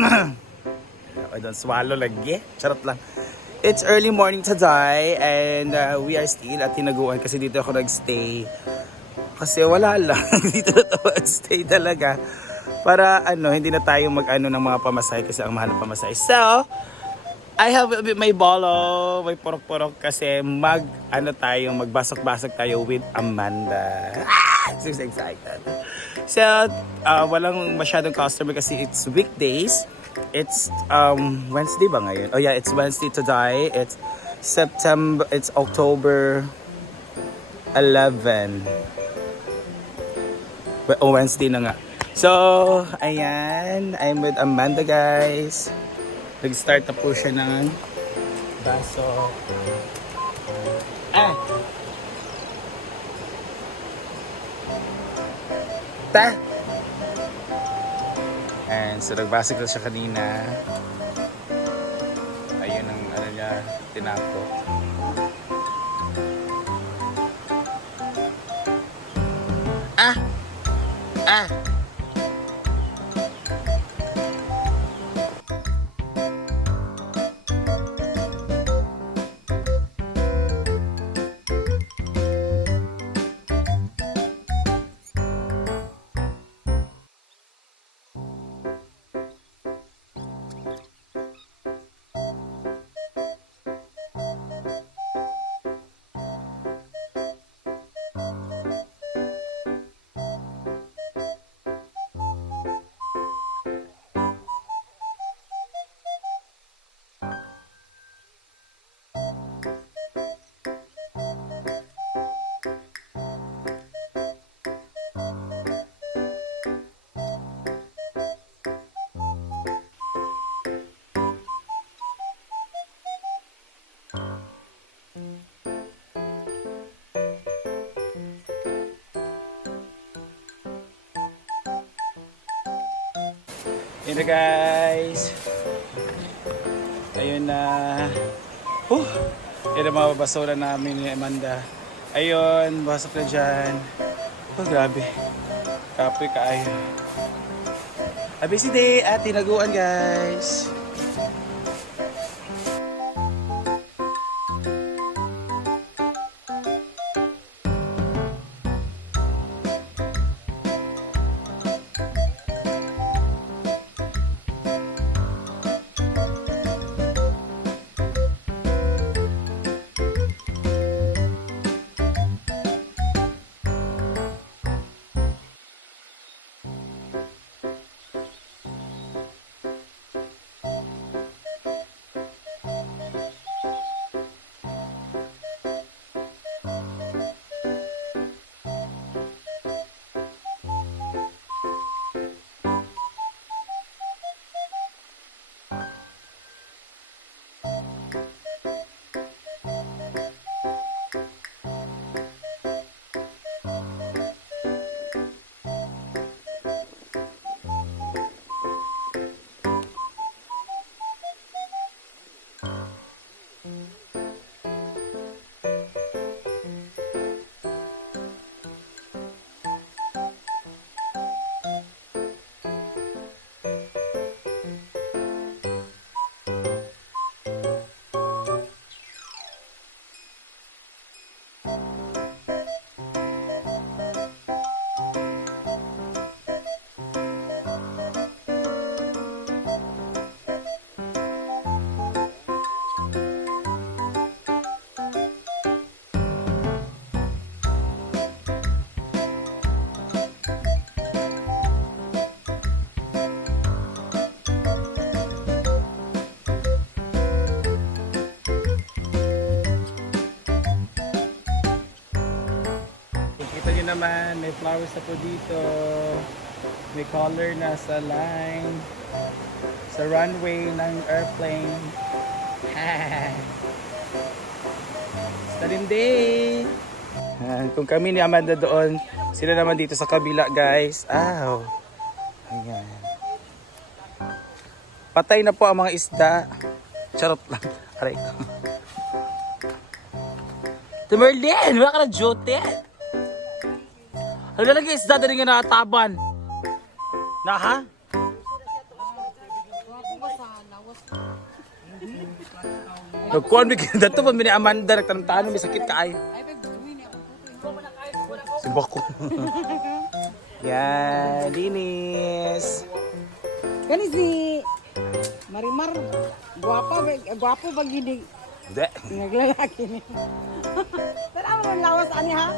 I don't swallow lagi. Charot lang. It's early morning today and uh, we are still at Tinaguan kasi dito ako nagstay. Kasi wala lang. dito na ako stay talaga. Para ano, hindi na tayo mag-ano ng mga pamasahe kasi ang mahal ng pamasahe. So, I have a bit may bolo, may porok-porok kasi mag, ano tayo, magbasok-basok tayo with Amanda. Ah! So excited. So, uh, walang masyadong customer kasi it's weekdays. It's um, Wednesday ba ngayon? Oh yeah, it's Wednesday today. It's September, it's October 11. But, oh, Wednesday na nga. So, ayan, I'm with Amanda guys. Nag-start na po siya ng baso. Ta! And so nagbasag na siya kanina. Ayun ang ano niya, tinapo. Ah! Ah! Yun na guys. Ayun na. Uh, yun ang mga basura namin ni Amanda. Ayun, basok na dyan. Oh, grabe. Kapoy kaayo. A busy day at tinaguan guys. Kita nyo naman, may flowers na po dito. May color na sa line. Sa runway ng airplane. Stalin day! Kung kami ni Amanda doon, sila naman dito sa kabila guys. Aw! Ayan. Patay na po ang mga isda. Charot lang. Aray ko. Timerlin! Wala ka na jote! Ano lang isda diri nga nataban? Na ha? Nagkuhan bigyan dato pa mini Amanda nagtantahan may sakit kaay. Sibak ko. Yan, dinis. Kani si Marimar, guwapa, guwapo ba gini? Hindi. Naglalaki ni. Tara mo ano lawas ani ha?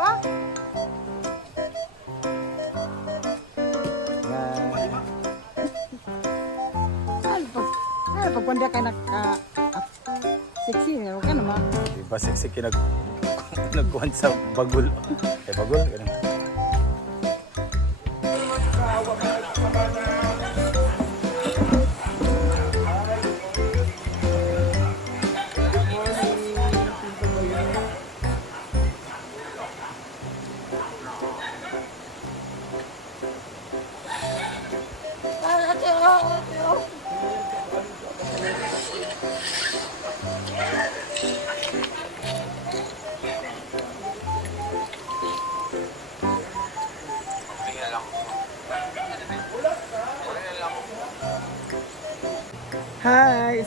Ba? Ay pag panda ka nak ah, ah, sexy nga ka naman. Diba sexy kinag nagkuhan sa bagul. Eh bagul ganun.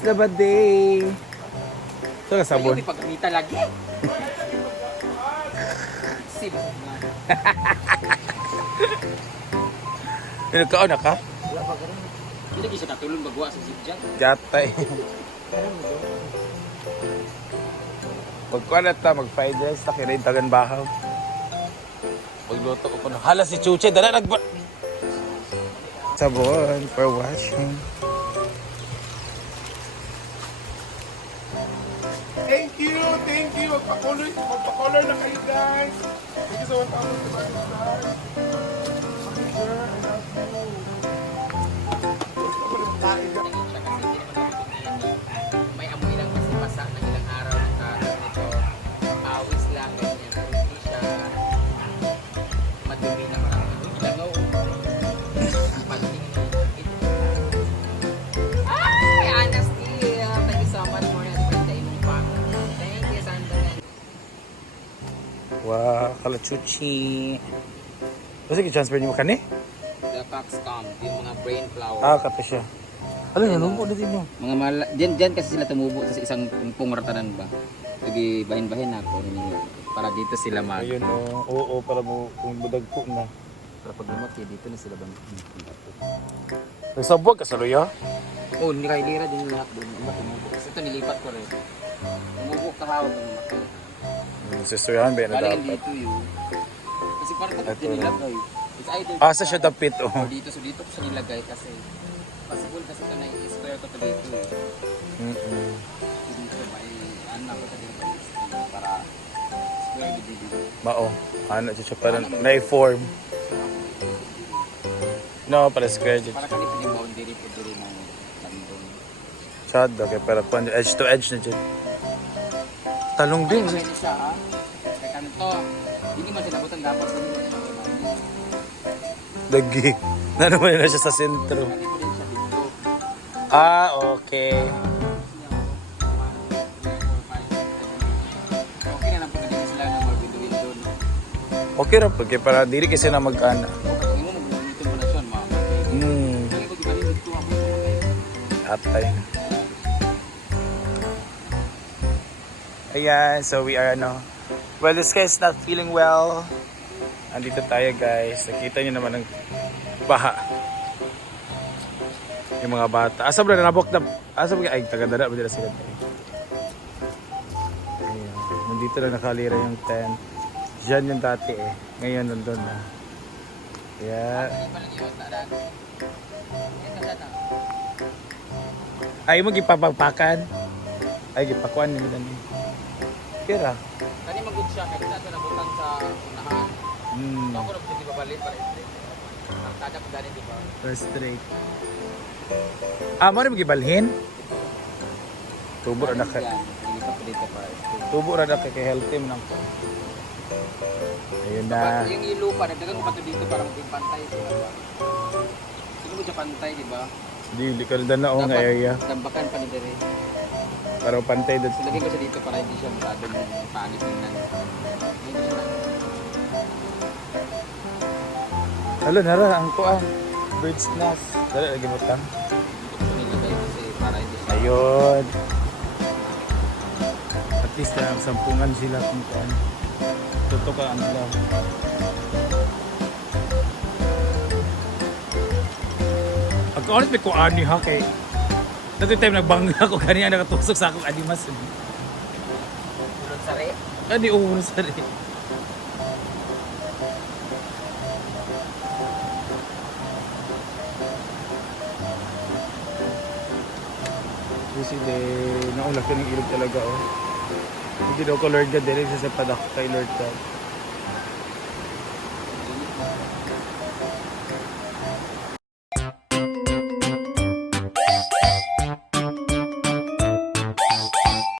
It's the bad day. Ito ka sabon. Hindi pagkamita lagi. Sim. Pinagkaon na ka? Hindi lagi siya katulong magawa sa zigzag. Jatay. Magkuhan na ta, mag-fried rice, takirin, tagan bahaw. Magluto ko pa na. Hala si Chuche, dala nagba... Sabon for washing. Thank you, thank you. Magpa-color, magpa-color na kayo guys. Thank you sa 1,000 subscribers guys. Sure, I love you. Wow, kalachuchi. Kasi ki-transfer niyo ka ni? The Foxcom, yung mga brain flower. Ah, kape siya. Alam niyo, na din mo. Mga mala, diyan, diyan kasi sila tumubo sa isang pungratanan ba. Lagi bahin-bahin ako ninyo para dito sila mag. Ayun, oh. oo, para mo, kung budagpo na. Para pag lumaki dito na sila bang. Nagsabog ka sa luya? Oh, hindi kayo lira din lahat doon. Ito nilipat ko rin. Tumubo kahawag ng lumaki. Sisterhan ba na Galing dapat? dito yun. Kasi parang Ito dito nilagay. It's either Asa siya dapit, oh. dito. So dito ko siya nilagay kasi possible kasi ito na i-square ko to dito eh. Mm-mm. So dito may ano ko to dito para square dito dito. Mao. Ano siya parang na-form. No, para square dito. Para kanipin yung boundary po dito ng landong. Chad, okay, para kung edge to edge na dyan. Talong din. Ay, maganda siya ha. Kaya kanito, hindi man sinabutan dapat. Din Lagi. Na siya sa sentro. Ah, okay. Okay ra pag para diri kasi na mag-ana. Ma. Hmm, sa atay. Ayan, so we are ano. Well, this guy is not feeling well. Andito tayo guys. Nakita niyo naman ang baha. Yung mga bata. Asa ba na na? Asa ba ay taga dala ba nila sila? Ayan. Nandito na nakalira yung tent. Diyan yung dati eh. Ngayon nandun na. Yeah. Ay mo gipapagpakan. Ay gipakuan nila ni. Kira. Kani mag-good siya, kaya nato nabutan sa unahan. Hmm. So ako na hindi babalik para hindi. Ang kada ko dali, di ba? First straight. Ah, mo rin gibalhin? Tubo ra kay para. tubo ra kay kay healthy mo nang. Ayun na. Yung ilupa, nagdagan ko pa to dito para maging pantay. Di? Hindi mo siya pantay, di ba? Di di ka na oh nga area. dambakan pa ni Dere. Para pantay dito. So, lagyan ko siya dito para hindi siya masyadong pangit ko siya Hala nara ang kuan. Bird's nest. Dali lagi mo siya Ayun. least na sampungan sila kung kuan. Totoo ka ano lang. Pag honest may ni ha kay Dati time nagbangga ako kaniya nakatusok sa akong animas. Ulod sa re. Kani ulo sa rin. Kasi de, naulak ka ng ilog talaga oh. Hindi daw ko Lord God, dahil sa padak kay Lord God.